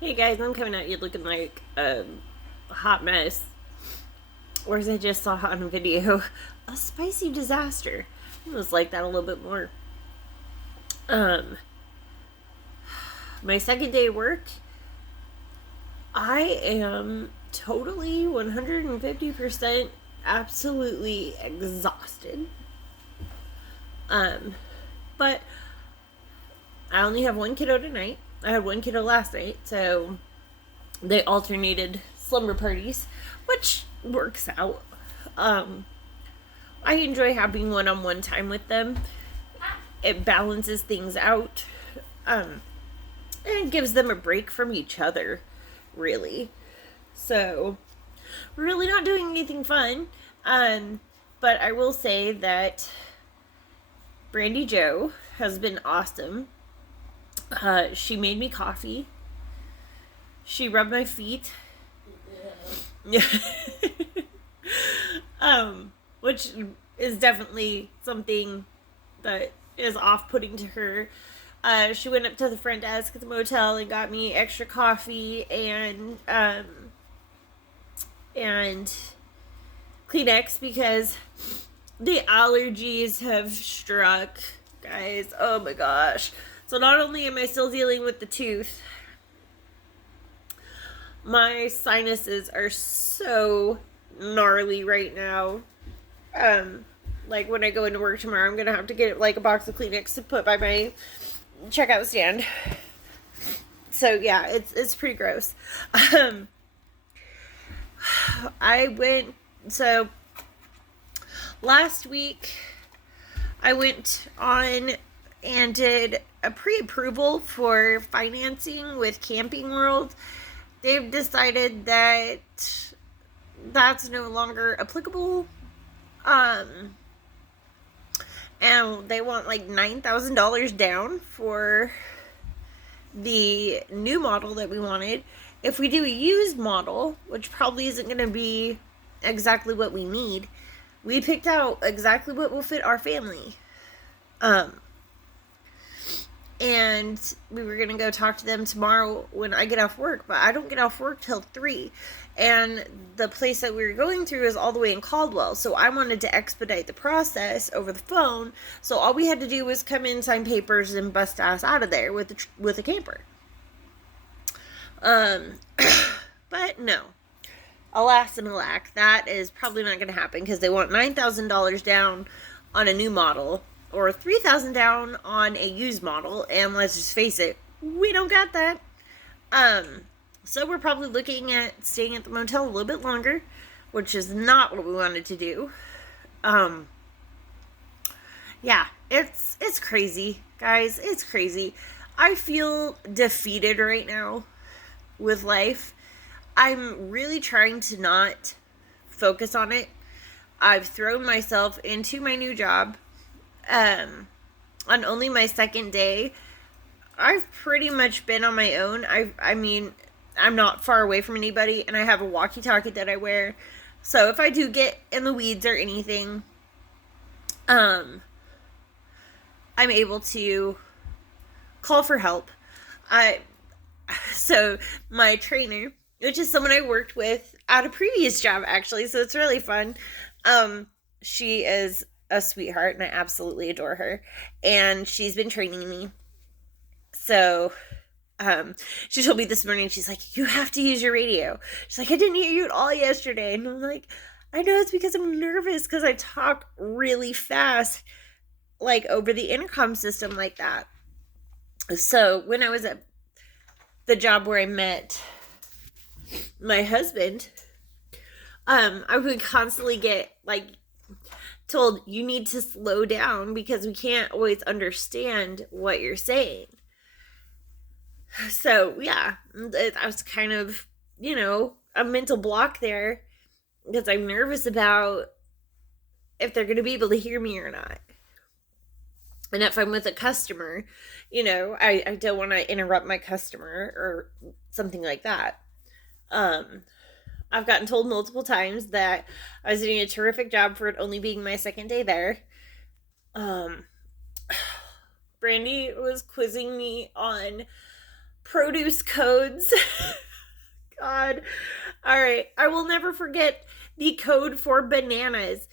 Hey guys, I'm coming at you looking like a hot mess. Or as I just saw on a video, a spicy disaster. It was like that a little bit more. Um, my second day of work, I am totally 150% absolutely exhausted. Um, but I only have one kiddo tonight. I had one kiddo last night, so they alternated slumber parties, which works out. Um, I enjoy having one-on-one time with them. It balances things out, um, and it gives them a break from each other, really. So, we're really not doing anything fun. But I will say that Brandy Joe has been awesome. She made me coffee. She rubbed my feet. Which is definitely something that is off-putting to her. She went up to the front desk at the motel and got me extra coffee and Kleenex because the allergies have struck, guys. Oh my gosh. So not only am I still dealing with the tooth, my sinuses are so gnarly right now. Like when I go into work tomorrow, I'm gonna have to get like a box of Kleenex to put by my checkout stand. So yeah, it's pretty gross. Um, I went so last week I went on and did a pre-approval for financing with Camping World. They've decided that that's no longer applicable. Um, and they want like $9,000 down for the new model that we wanted. If we do a used model, which probably isn't going to be exactly what we need, we picked out exactly what will fit our family. Um, and we were going to go talk to them tomorrow when I get off work, but I don't get off work till 3. And the place that we were going through is all the way in Caldwell, so I wanted to expedite the process over the phone, so all we had to do was come in, sign papers, and bust ass out of there with a camper. Um, but no. Alas and alack, that is probably not going to happen because they want $9,000 down on a new model or $3,000 down on a used model, and let's just face it, we don't got that. So we're probably looking at staying at the motel a little bit longer, which is not what we wanted to do. Yeah, it's crazy, guys. It's crazy. I feel defeated right now with life. I'm really trying to not focus on it. I've thrown myself into my new job. On only my second day, I've pretty much been on my own. I mean, I'm not far away from anybody, and I have a walkie-talkie that I wear. So if I do get in the weeds or anything, I'm able to call for help. I so my trainer, which is someone I worked with at a previous job actually, so it's really fun. She is a sweetheart and I absolutely adore her, and she's been training me. So she told me this morning, she's like, you have to use your radio. She's like, I didn't hear you at all yesterday. And I'm like, I know it's because I'm nervous because I talk really fast, like over the intercom system like that. So when I was at the job where I met my husband, I would constantly get like told you need to slow down because we can't always understand what you're saying. So yeah, I was kind of, a mental block there because I'm nervous about if they're going to be able to hear me or not. And if I'm with a customer, I don't want to interrupt my customer or something like that. I've gotten told multiple times that I was doing a terrific job for it only being my second day there. Brandy was quizzing me on produce codes. God. All right. I will never forget the code for bananas.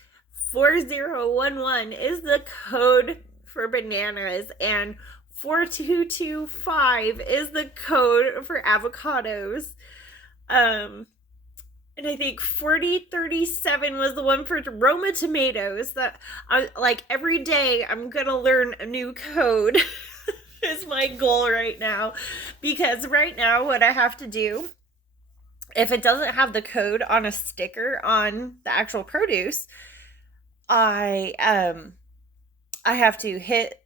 4011 is the code for bananas, and 4225 is the code for avocados. And I think 4037 was the one for Roma tomatoes. That I like every day I'm gonna learn a new code is my goal right now. Because right now what I have to do, if it doesn't have the code on a sticker on the actual produce, I have to hit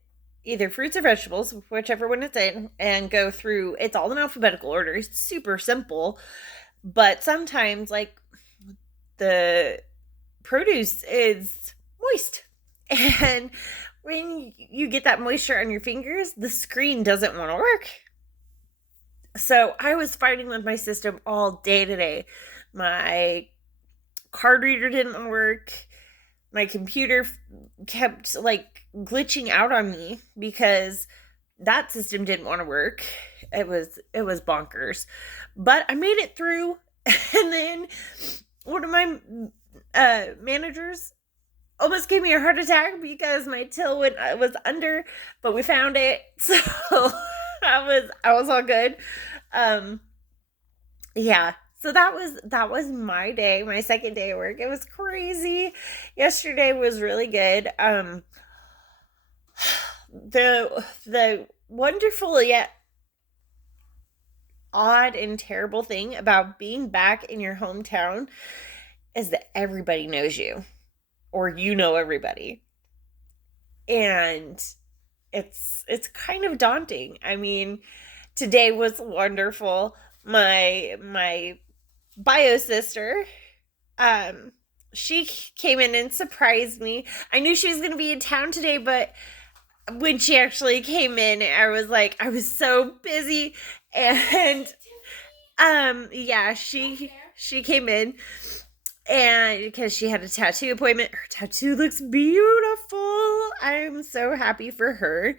either fruits or vegetables, whichever one it's in, and go through. It's all in alphabetical order. It's super simple, but sometimes like the produce is moist, and when you get that moisture on your fingers, the screen doesn't want to work. So I was fighting with my system all day today. My card reader didn't work. My computer kept like glitching out on me because that system didn't want to work. It was bonkers. But I made it through. And then one of my managers almost gave me a heart attack because my till was under, but we found it. So I was all good. Yeah. So that was my day, my second day of work. It was crazy. Yesterday was really good. The wonderful yet odd and terrible thing about being back in your hometown is that everybody knows you, or you know everybody. And it's kind of daunting. I mean, today was wonderful. My bio sister, she came in and surprised me. I knew she was going to be in town today, but when she actually came in, I was so busy. And yeah, she came in, and because she had a tattoo appointment. Her tattoo looks beautiful. I'm so happy for her.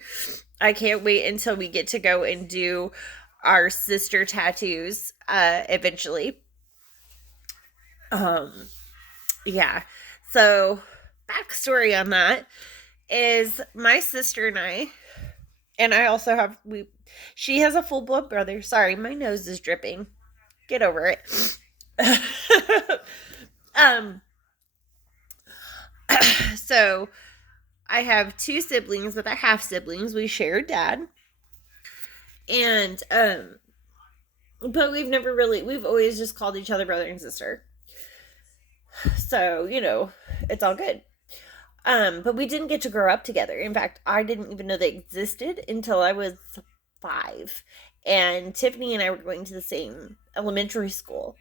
I can't wait until we get to go and do our sister tattoos eventually. Yeah. So backstory on that is my sister and I also have she has a full blood brother. Sorry, my nose is dripping. Get over it. So I have two siblings that are half siblings. We share a dad. And but we've always just called each other brother and sister. So, it's all good. But we didn't get to grow up together. In fact, I didn't even know they existed until I was 5. And Tiffany and I were going to the same elementary school.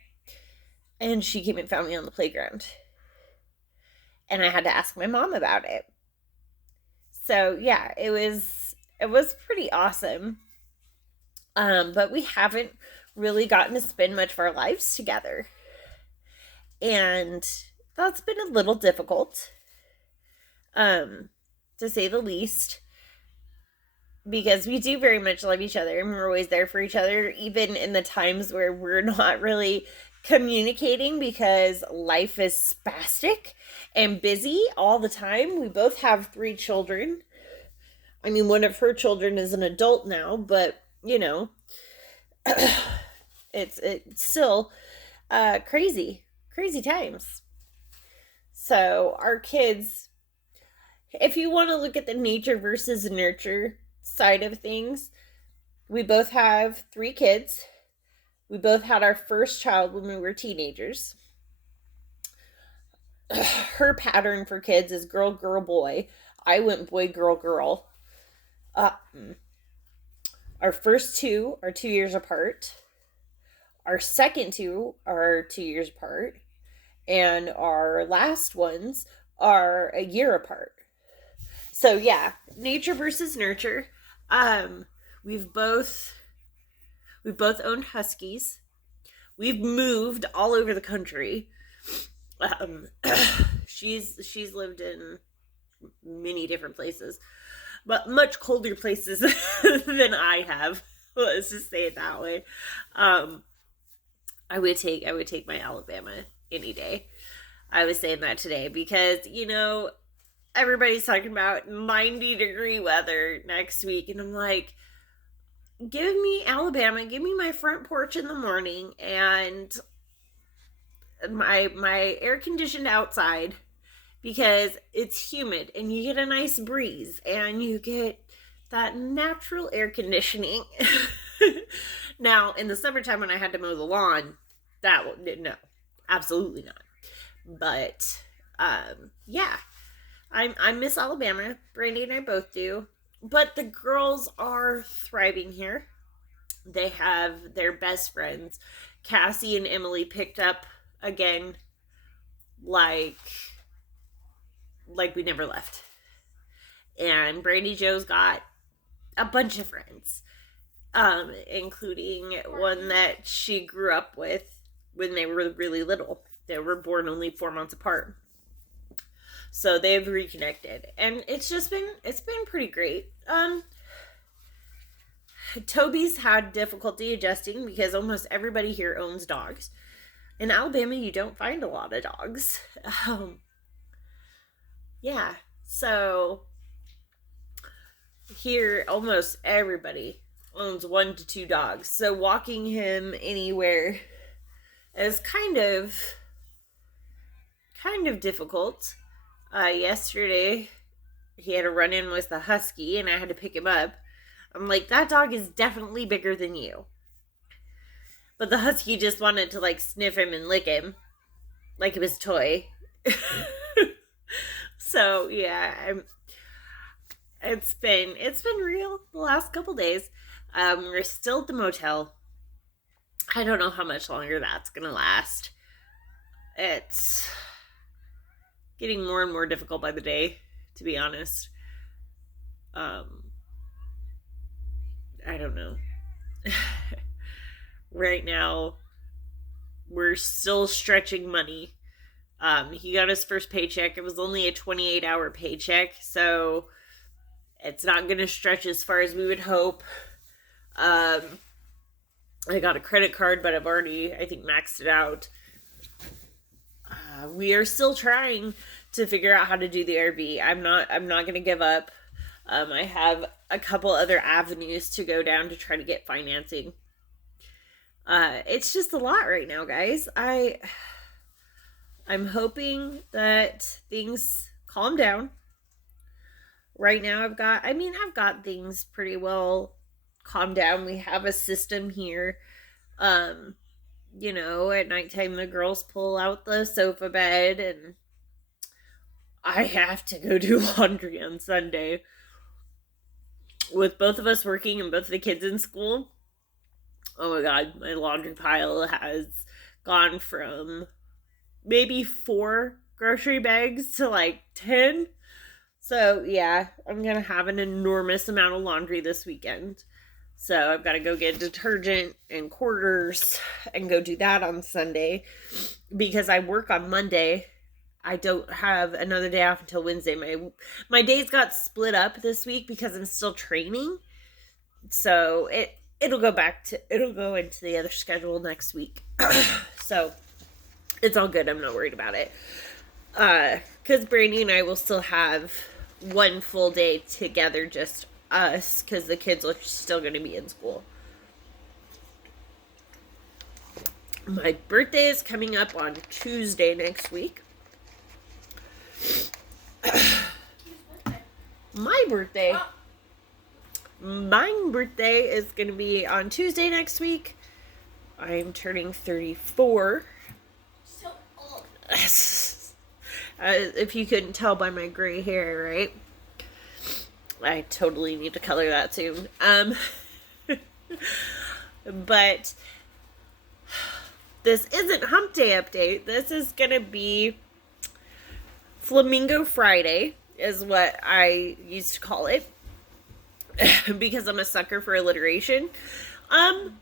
And she came and found me on the playground. And I had to ask my mom about it. So, yeah, it was pretty awesome. But we haven't really gotten to spend much of our lives together. And that's been a little difficult, to say the least, because we do very much love each other and we're always there for each other, even in the times where we're not really communicating because life is spastic and busy all the time. We both have 3 children. I mean, one of her children is an adult now, but it's still crazy times. So our kids, if you want to look at the nature versus nurture side of things, we both have 3 kids. We both had our first child when we were teenagers. Her pattern for kids is girl, girl, boy. I went boy, girl, girl. Our first 2 are 2 years apart. Our second 2 are 2 years apart. And our last ones are a year apart. So yeah, nature versus nurture. We've both owned huskies. We've moved all over the country. She's lived in many different places, but much colder places than I have. Let's just say it that way. Um, I would take my Alabama any day. I was saying that today because, everybody's talking about 90-degree weather next week. And I'm like, give me Alabama, give me my front porch in the morning and my air conditioned outside because it's humid and you get a nice breeze and you get that natural air conditioning. Now, in the summertime when I had to mow the lawn, no, absolutely not. But yeah, I miss Alabama. Brandy and I both do. But the girls are thriving here. They have their best friends. Cassie and Emily picked up again like we never left. And Brandy Joe's got a bunch of friends, including one that she grew up with when they were really little. They were born only 4 months apart. So they've reconnected. And it's been pretty great. Toby's had difficulty adjusting because almost everybody here owns dogs. In Alabama, you don't find a lot of dogs. Yeah. So here, almost everybody owns 1 to 2 dogs. So walking him anywhere is kind of difficult. Yesterday, he had a run-in with the husky, and I had to pick him up. I'm like, that dog is definitely bigger than you. But the husky just wanted to, sniff him and lick him like it was a toy. So, yeah, it's been real the last couple days. We're still at the motel. I don't know how much longer that's going to last. It's getting more and more difficult by the day, to be honest. I don't know. Right now, we're still stretching money. He got his first paycheck. It was only a 28-hour paycheck, so it's not going to stretch as far as we would hope. I got a credit card, but I've already, I think, maxed it out. We are still trying to figure out how to do the RV. I'm not going to give up. I have a couple other avenues to go down to try to get financing. It's just a lot right now, guys. I'm hoping that things calm down. Right now I've got things pretty well calmed down. We have a system here. At nighttime the girls pull out the sofa bed and I have to go do laundry on Sunday. With both of us working and both of the kids in school, oh my god, my laundry pile has gone from maybe 4 grocery bags to 10. So yeah, I'm gonna have an enormous amount of laundry this weekend. So I've got to go get detergent and quarters and go do that on Sunday because I work on Monday. I don't have another day off until Wednesday. My days got split up this week because I'm still training. So it'll go into the other schedule next week. So it's all good. I'm not worried about it. Because Brandy and I will still have 1 full day together, just us, because the kids are still going to be in school. My birthday is coming up on Tuesday next week. My birthday is going to be on Tuesday next week. I'm turning 34. So old. If you couldn't tell by my gray hair, right? I totally need to color that soon. But this isn't Hump Day update. This is going to be Flamingo Friday is what I used to call it because I'm a sucker for alliteration.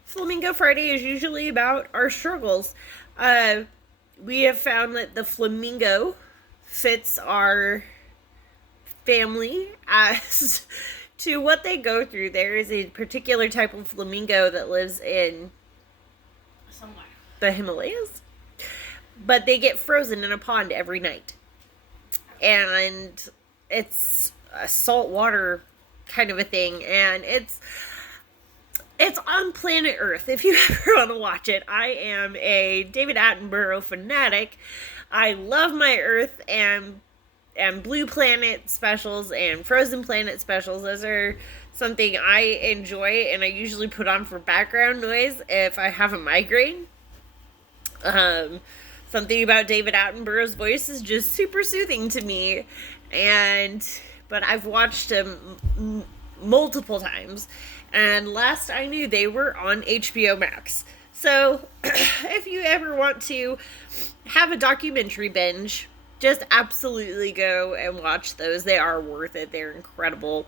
Flamingo Friday is usually about our struggles. We have found that the flamingo fits our family as to what they go through, there is a particular type of flamingo that lives in Somewhere. the Himalayas, but they get frozen in a pond every night. And it's a saltwater kind of a thing, and it's on planet Earth. If you ever want to watch it, I am a David Attenborough fanatic. I love my Earth and Blue Planet specials and Frozen Planet specials. Those are something I enjoy, and I usually put on for background noise if I have a migraine. Something about David Attenborough's voice is just super soothing to me, but I've watched him multiple times, and last I knew they were on HBO Max. So if you ever want to have a documentary binge, just absolutely go and watch those. They are worth it. They're incredible.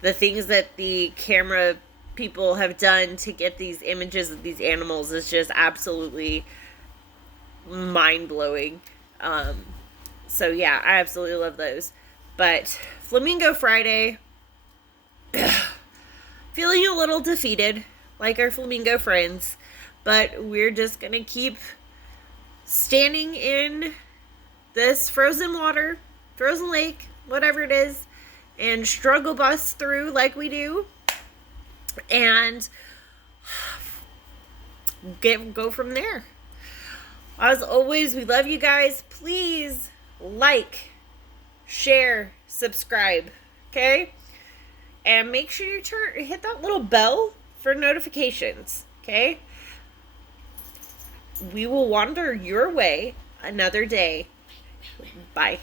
The things that the camera people have done to get these images of these animals is just absolutely mind-blowing. So yeah, I absolutely love those. But Flamingo Friday, feeling a little defeated, like our flamingo friends, but we're just gonna keep standing in this frozen water, frozen lake, whatever it is, and struggle bus through like we do, and go from there. As always, we love you guys. Please like, share, subscribe, okay? And make sure you hit that little bell for notifications, okay? We will wander your way another day. Bye.